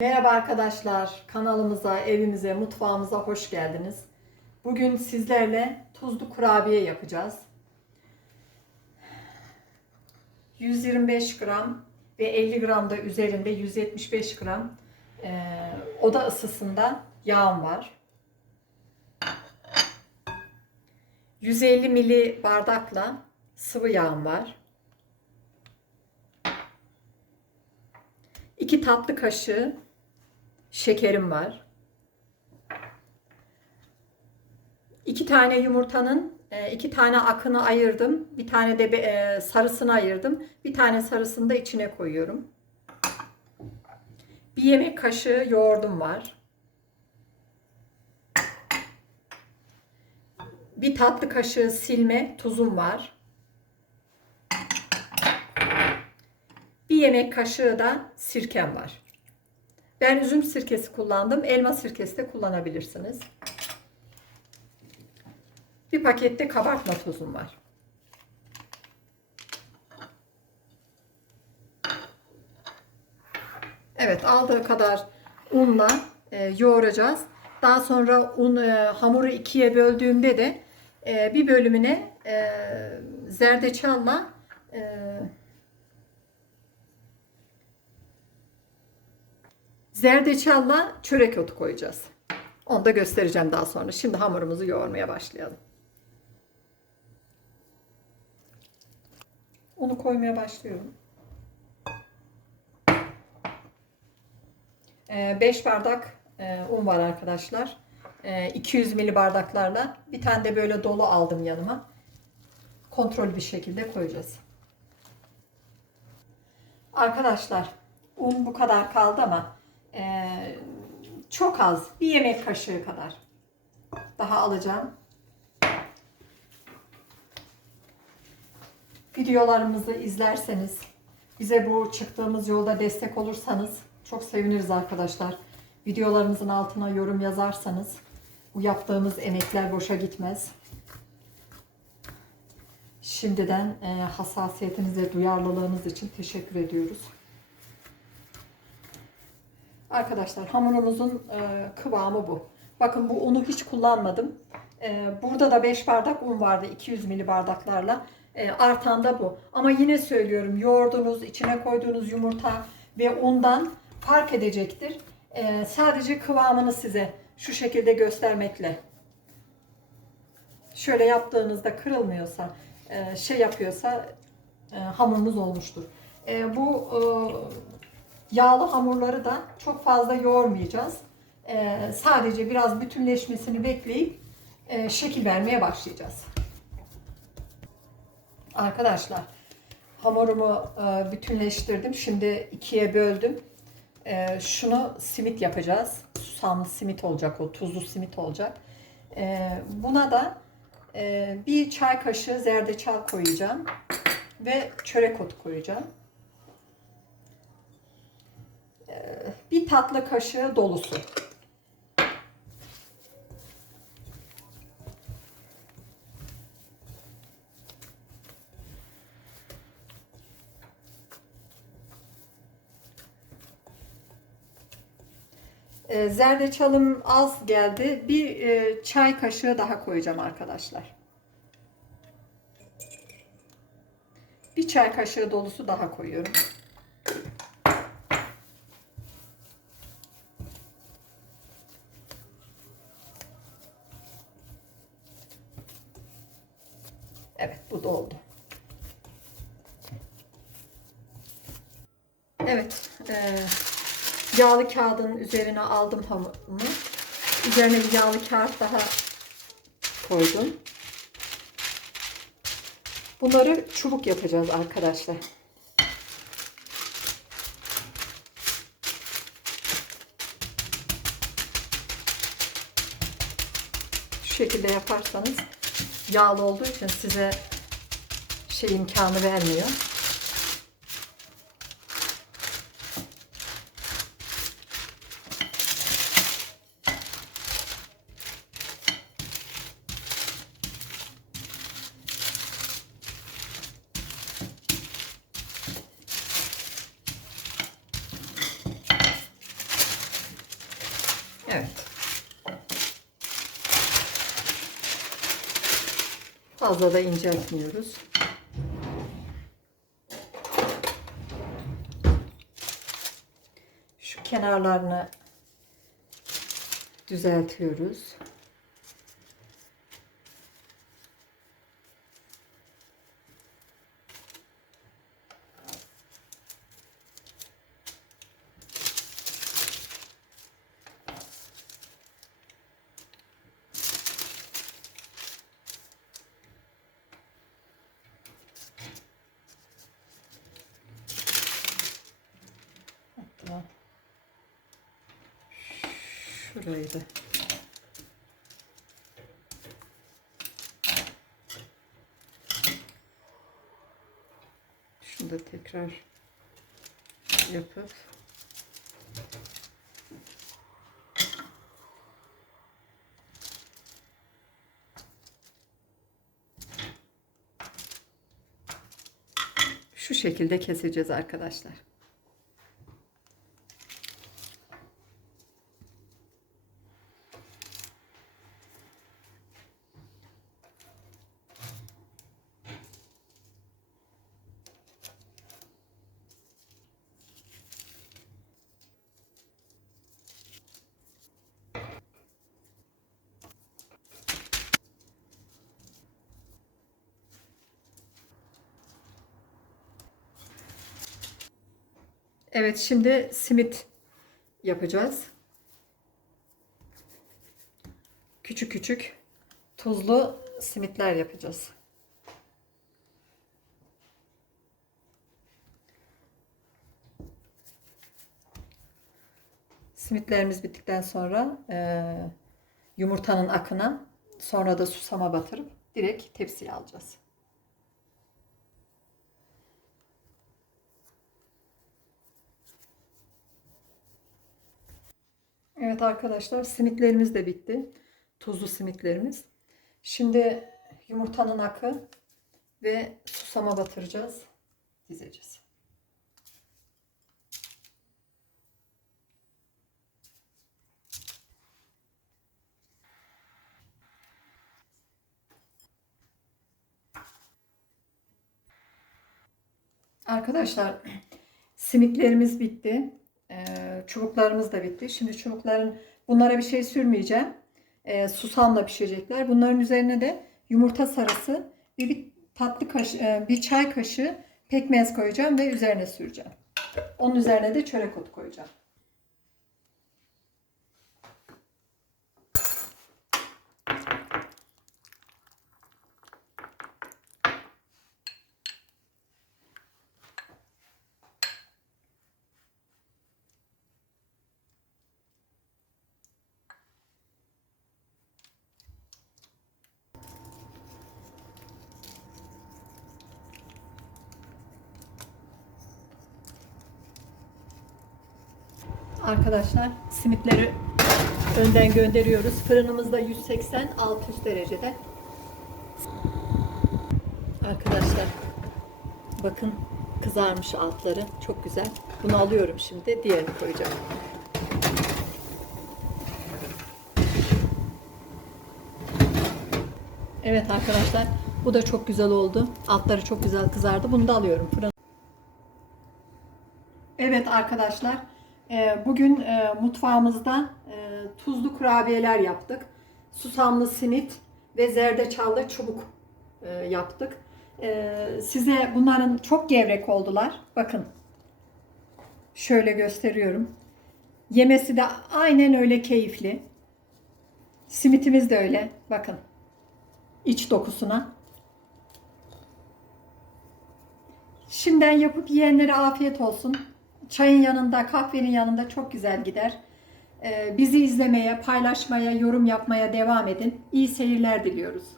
Merhaba arkadaşlar, kanalımıza, evimize, mutfağımıza hoş geldiniz. Bugün sizlerle tuzlu kurabiye yapacağız. 125 gram ve 50 gram da üzerinde 175 gram e, oda ısısında yağım var. 150 mili bardakla sıvı yağım var. 2 tatlı kaşığı şekerim var. 2 tane yumurtanın e, iki tane akını ayırdım. Bir tane de e, sarısını ayırdım. Bir tane sarısını da içine koyuyorum. Bir yemek kaşığı yoğurdum var. Bir tatlı kaşığı silme tuzum var. Bir yemek kaşığı da sirkem var. Ben üzüm sirkesi kullandım. Elma sirkesi de kullanabilirsiniz. Bir pakette kabartma tozum var. Evet aldığı kadar unla e, yoğuracağız. Daha sonra un e, hamuru ikiye böldüğümde de e, bir bölümüne e, zerdeçalla e, Zerdeçalla çörek otu koyacağız. Onu da göstereceğim daha sonra. Şimdi hamurumuzu yoğurmaya başlayalım. Unu koymaya başlıyorum. 5 bardak e, un var arkadaşlar. E, 200 mili bardaklarla. Bir tane de böyle dolu aldım yanıma. Kontrol bir şekilde koyacağız. Arkadaşlar un bu kadar kaldı ama ee, çok az. Bir yemek kaşığı kadar. Daha alacağım. Videolarımızı izlerseniz, bize bu çıktığımız yolda destek olursanız çok seviniriz arkadaşlar. Videolarımızın altına yorum yazarsanız bu yaptığımız emekler boşa gitmez. Şimdiden e, hassasiyetiniz ve duyarlılığınız için teşekkür ediyoruz. Arkadaşlar hamurumuzun e, kıvamı bu. Bakın bu unu hiç kullanmadım. E, burada da 5 bardak un vardı 200 mili bardaklarla. E, artan da bu. Ama yine söylüyorum yoğurdunuz, içine koyduğunuz yumurta ve undan fark edecektir. E, sadece kıvamını size şu şekilde göstermekle. Şöyle yaptığınızda kırılmıyorsa, e, şey yapıyorsa e, hamurunuz olmuştur. E, bu e, Yağlı hamurları da çok fazla yoğurmayacağız. Ee, sadece biraz bütünleşmesini bekleyip e, şekil vermeye başlayacağız. Arkadaşlar hamurumu e, bütünleştirdim. Şimdi ikiye böldüm. E, şunu simit yapacağız. Susamlı simit olacak o. Tuzlu simit olacak. E, buna da e, bir çay kaşığı zerdeçal koyacağım. Ve çörek otu koyacağım. Bir tatlı kaşığı dolusu. Ee, Zerdeçalım az geldi. Bir e, çay kaşığı daha koyacağım arkadaşlar. Bir çay kaşığı dolusu daha koyuyorum. Evet bu da oldu. Evet. E, yağlı kağıdın üzerine aldım hamurumu. Üzerine bir yağlı kağıt daha koydum. Bunları çubuk yapacağız arkadaşlar. Şu şekilde yaparsanız yağlı olduğu için size şey imkanı vermiyor. Fazla da inceltmiyoruz. Şu kenarlarını düzeltiyoruz. Şurayı da şunu da tekrar yapıp şu şekilde keseceğiz arkadaşlar. Evet şimdi simit yapacağız. Küçük küçük tuzlu simitler yapacağız. Simitlerimiz bittikten sonra eee, yumurtanın akına sonra da susama batırıp direkt tepsiye alacağız. Evet arkadaşlar simitlerimiz de bitti. Tuzlu simitlerimiz. Şimdi yumurtanın akı ve susama batıracağız. Dizeceğiz. Arkadaşlar simitlerimiz bitti. Çubuklarımız da bitti. Şimdi çubukların bunlara bir şey sürmeyeceğim. Ee, susamla pişecekler. Bunların üzerine de yumurta sarısı ve bir tatlı kaş e, bir çay kaşığı pekmez koyacağım ve üzerine süreceğim. Onun üzerine de çörek otu koyacağım. Arkadaşlar simitleri önden gönderiyoruz. Fırınımızda 180 alt üst derecede. Arkadaşlar bakın kızarmış altları çok güzel. Bunu alıyorum şimdi diğerini koyacağım. Evet arkadaşlar bu da çok güzel oldu. Altları çok güzel kızardı. Bunu da alıyorum fırın. Evet arkadaşlar, bugün e, mutfağımızda e, tuzlu kurabiyeler yaptık. Susamlı simit ve zerdeçallı çubuk e, yaptık. E, Size bunların çok gevrek oldular. Bakın, şöyle gösteriyorum. Yemesi de aynen öyle keyifli. Simitimiz de öyle. Bakın, iç dokusuna. Şimdiden yapıp yiyenlere afiyet olsun. Çayın yanında, kahvenin yanında çok güzel gider. Ee, bizi izlemeye, paylaşmaya, yorum yapmaya devam edin. İyi seyirler diliyoruz.